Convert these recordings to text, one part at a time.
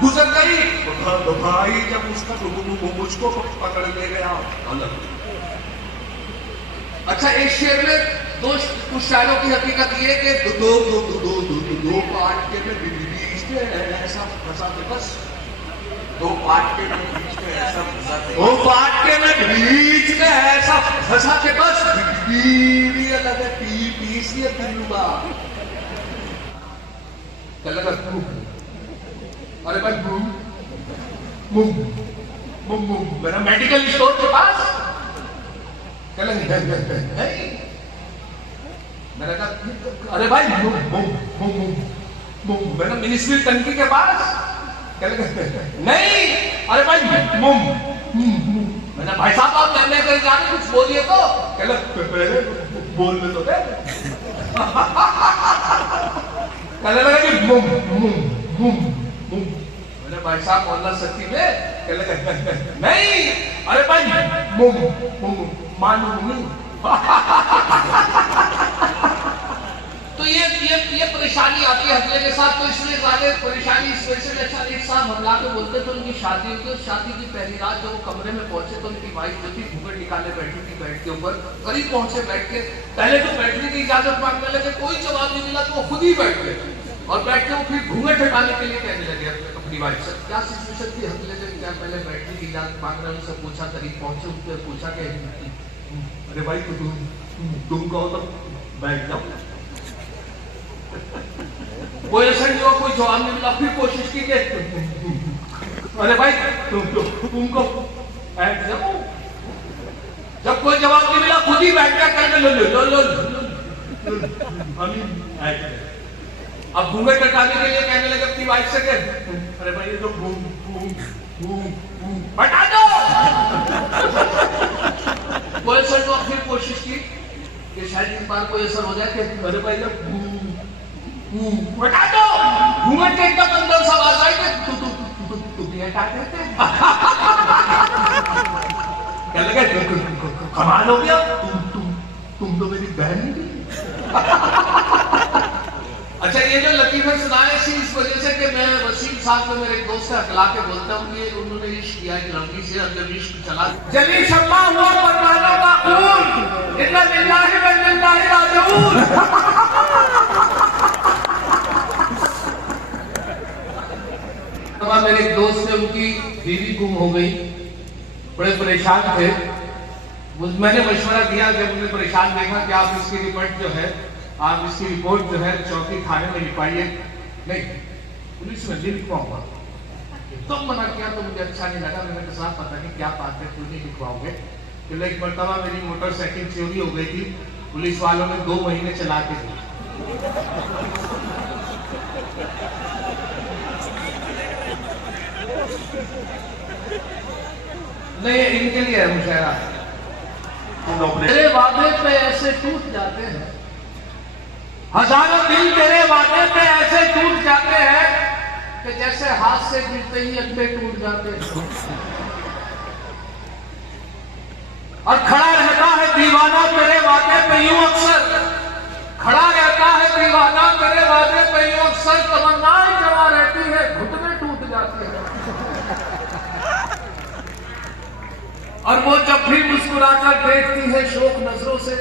गुजर गई तो भाई जब उसका मुझको पकड़ ले गया अलग। अच्छा, एक शेर में कुछ शायरों की हकीकत ये कि दो पार्ट के में बीच में ऐसा फंसा थे बस, दो पार्ट के में बीच में ऐसा फंसा थे, दो पार्ट के में बीच में ऐसा फंसा थे बस, बीवी अलग है पीसी लूंगा लगा। अरे भाई मेरा मेडिकल स्टोर के पास मैंने कहा, अरे भाई मेरा मिनिस्ट्री टंकी के पास नहीं, अरे भाई मैंने भाई साहब आप लड़ने कर जाने कुछ बोलिए तो पहले बोल में तो दे। कहने लगा कि मैंने भाई साहब बोलना सच्ची में नहीं, अरे भाई मालूम नहीं। तो ये परेशानी आती है हकले के साथ, तो इसलिए ज्यादा परेशानी इस वजह से। अच्छा, एक साहब हमला के बोलते तो उनकी शादी हुई, तो शादी की पहली रात जब वो कमरे में पहुंचे तो उनकी वाइफ जो थी घूंघट निकाले बैठी थी बेड के ऊपर। करीब पहुंचे बैठ के, पहले तो बैठने की इजाजत मांगने लगे, कोई जवाब नहीं मिला तो वो खुद ही बैठ गए और बैठ के वो फिर घूंघट हटाने के लिए कहने लगे अपनी वाइफ से। क्या सिचुएशन थी हकले से, क्या पहले बैठने की इजाजत मांग रहे, उनसे पूछा, करीब पहुंचे उनसे पूछा कि अरे भाई तुम कहो तो बैठ जाओ। कोई ऐसा नहीं हुआ, कोई जवाब नहीं मिला। फिर कोशिश की कि अरे भाई तुमको बैठ जाओ। जब कोई जवाब नहीं मिला खुद ही बैठ गया, कहने लो अब घूंघट हटाने के लिए कहने लगे अपनी वाइफ से कि अरे भाई ये तो हटा दो। कोई असर तो फिर कोशिश की कि शायद इस बार कोई असर हो जाए कि अरे भाई हटा दो। घूंघट के एकदम अंदर से आवाज आई कि तू भी हटा देते। क्या लगा कमाल हो गया, तुम तो मेरी बहन नहीं। अच्छा, ये जो लतीफे सुनाए सी इस वजह से कि मैं वसीम साहब को मेरे एक दोस्त से अकला के बोलता हूँ कि उन्होंने इश्क किया एक लड़की से, और जब इश्क चला जली शम्मा हुआ परवाना का खून, इतना लिल्लाहि व लिल्लाहि राजिऊन। मेरे एक दोस्त थे, उनकी बीवी गुम हो गई, बड़े परेशान थे। मैंने मशवरा दिया, जब उन्हें परेशान देखा कि आप इसकी रिपोर्ट जो है चौकी थाने में लिखवाइए। नहीं, पुलिस में लिखवाऊंगा। तो मना किया तो मुझे अच्छा नहीं लगा। मैंने कहा पता नहीं क्या बात है, क्यों नहीं लिखवाओगे। तो एक मरतबा मेरी मोटरसाइकिल चोरी हो गई थी, पुलिस वालों ने 2 महीने चला के दी। नहीं, इनके लिए है मुशायरा। तेरे वादे पे ऐसे टूट जाते हैं, हजारों दिल तेरे वादे पे ऐसे टूट जाते हैं कि जैसे हाथ से गिरते ही अंडे टूट जाते हैं। और खड़ा रहता है दीवाना तेरे वादे पे यूं अक्सर, खड़ा रहता है दीवाना तेरे वादे पे यूं अक्सर, तमन्नाएं जमा रहती है, घुटने टूट जाते हैं। और वो जब भी मुस्कुराकर देखती है शोक नजरों से,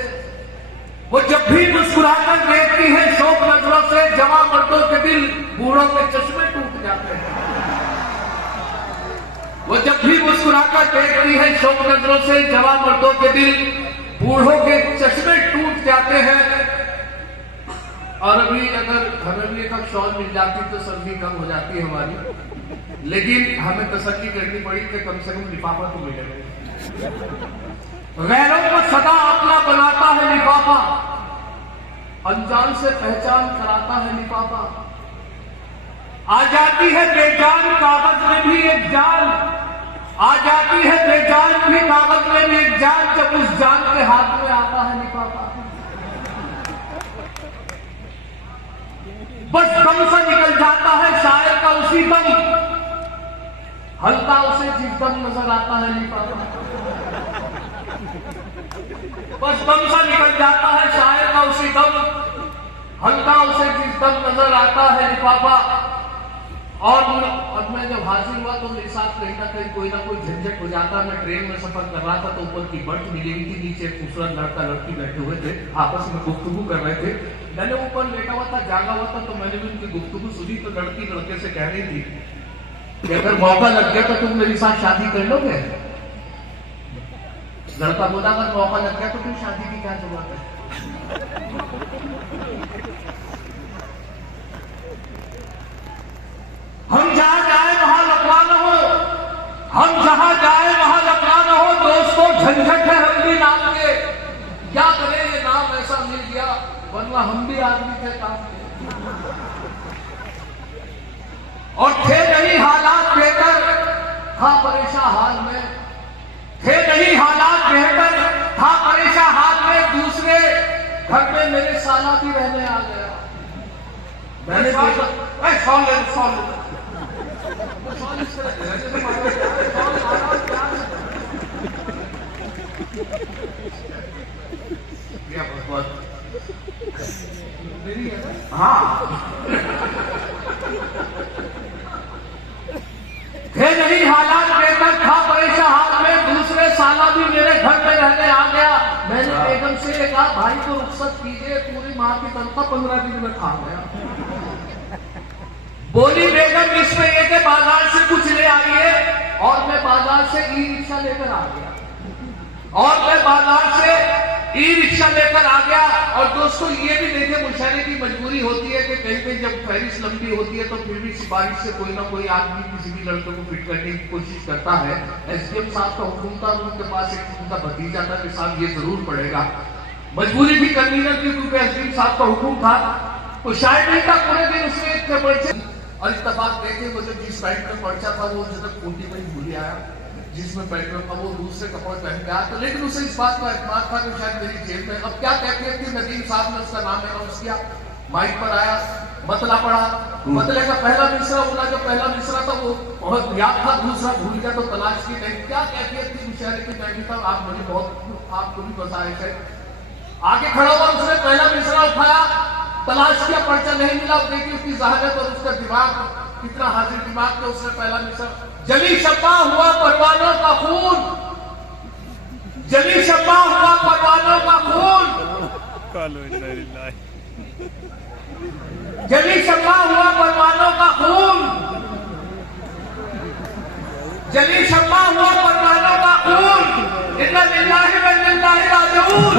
वो जब भी मुस्कुराकर देखती है शोक नजरों से, जवां मर्दों के दिल बूढ़ों के चश्मे टूट जाते हैं। वो जब भी मुस्कुराकर देखती है शोक नजरों से, जवां मर्दों के दिल बूढ़ों के चश्मे टूट जाते हैं। और अभी अगर हमें भी एक शॉल मिल जाती तो सर्दी कम हो जाती है हमारी, लेकिन हमें तसल्ली करनी पड़ी कि कम से कम लिफाफा तो मिलेगा। गैरों को सदा अपना बनाता है लिफाफा, अनजान से पहचान कराता है लिफाफा। आ जाती है बेजान कागज में भी एक जान, आ जाती है बेजान भी कागज में भी एक जान, जब उस जान के हाथ में आता है लिफाफा। बस दम से निकल जाता है शायर का उसी दम, हल्का उसे जिस दम नजर आता है लिफाफा। बस दम सा निकल जाता है शायर का उसी दम, हल्का उसे जिस दम नजर आता है लिफाफा। और मैं जब हाजिर हुआ तो मेरे साथ कहीं ना कहीं कोई ना कोई झंझट हो जाता। मैं ट्रेन में सफर कर रहा था तो ऊपर की बर्थ मिली हुई थी, नीचे खूबसूरत लड़का लड़की बैठे हुए थे, आपस में गुफ्तगू कर रहे थे। मैंने ऊपर लेटा हुआ था, जागा हुआ था, तो मैंने भी उनकी गुफ्तगू सुनी। तो लड़की लड़के से कह रही थी कि अगर मौका लग गया तो तुम मेरे साथ शादी कर लोगे। लड़का बोला अगर मौका लग गया तो फिर शादी की क्या जरूरत है। हम जहां जाए वहां लफड़ा न हो, हम जहां जाए वहां लफड़ा न हो। दोस्तों झंझट है हम भी नाम के, क्या करें ये नाम ऐसा मिल गया, वरना हम भी आदमी थे काम के। और थे नहीं हालात बेहतर, था परेशान हाल में, थे नहीं हालात बेहतर, था परेशान हाल में। दूसरे घर में मेरे साला भी रहने आ गया। मैंने हाँ थे नहीं हालात बेहतर, था परेशान हाल में। दूसरे साला भी मेरे घर में रहने आ गया। मैंने बेगम से कहा भाई को रुखसत कीजिए, पूरी माह की तनख्वाह 15 दिन में खा गया। बोली बेगम इसमें ये के बाजार से कुछ ले आइए। और मैं बाजार से ई रिक्शा लेकर आ गया, और मैं बाजार से ई रिक्शा लेकर आ गया। और दोस्तों ये भी देखे मुशायरे की मजबूरी होती है कि कहीं कहीं जब फहरिस्त लंबी होती है तो फिर भी सिफारिश से कोई ना कोई आदमी किसी भी लड़के को फिट करने की कोशिश करता है। एसडीएम साहब का हुक्म था, उनके पास एक उनका भतीजा था कि साहब ये जरूर पड़ेगा। मजबूरी भी करनी ना क्योंकि एसडीएम साहब का हुक्म था। तो शायद नहीं था, पूरे दिन उसने इतने पर्चे और इत्तेफाक देखे वो जब जिस पैंट में पर्चा था वो जब कोटी में ही भूल आया, जिसमें पैंट में था वो दूसरे कपड़े पहन के आया। तो लेकिन उसे इस बात का एतमाद था कि शायद मेरी जेब में। अब क्या कैफियत थी, नदीम साहब ने उसका नाम अनाउंस किया, माइक पर आया, मतला पड़ा। मतले का पहला मिसरा बोला, जो पहला मिसरा था वो बहुत याद था, दूसरा भूल गया तो तलाश की नहीं। क्या कैफियत थी मुशायरे की, मैं भी था, आप मुझे बहुत आपको भी बताए थे। आगे खड़ा हुआ, उसने पहला मिसरा उठाया, तलाश किया, पर्चा नहीं मिला। देखिए उसकी ज़हारत और उसका दिमाग कितना हाजिर दिमाग था। उसने पहला मिसरा, जली शब्बा हुआ परवानों का खून, जली शब्बा हुआ परवानों का खून, जली शब्बा हुआ परवानों का खून, जली शब्बा हुआ परवानों का खून। इन्ना लिल्लाहि व इन्ना इलैहि राजिऊन।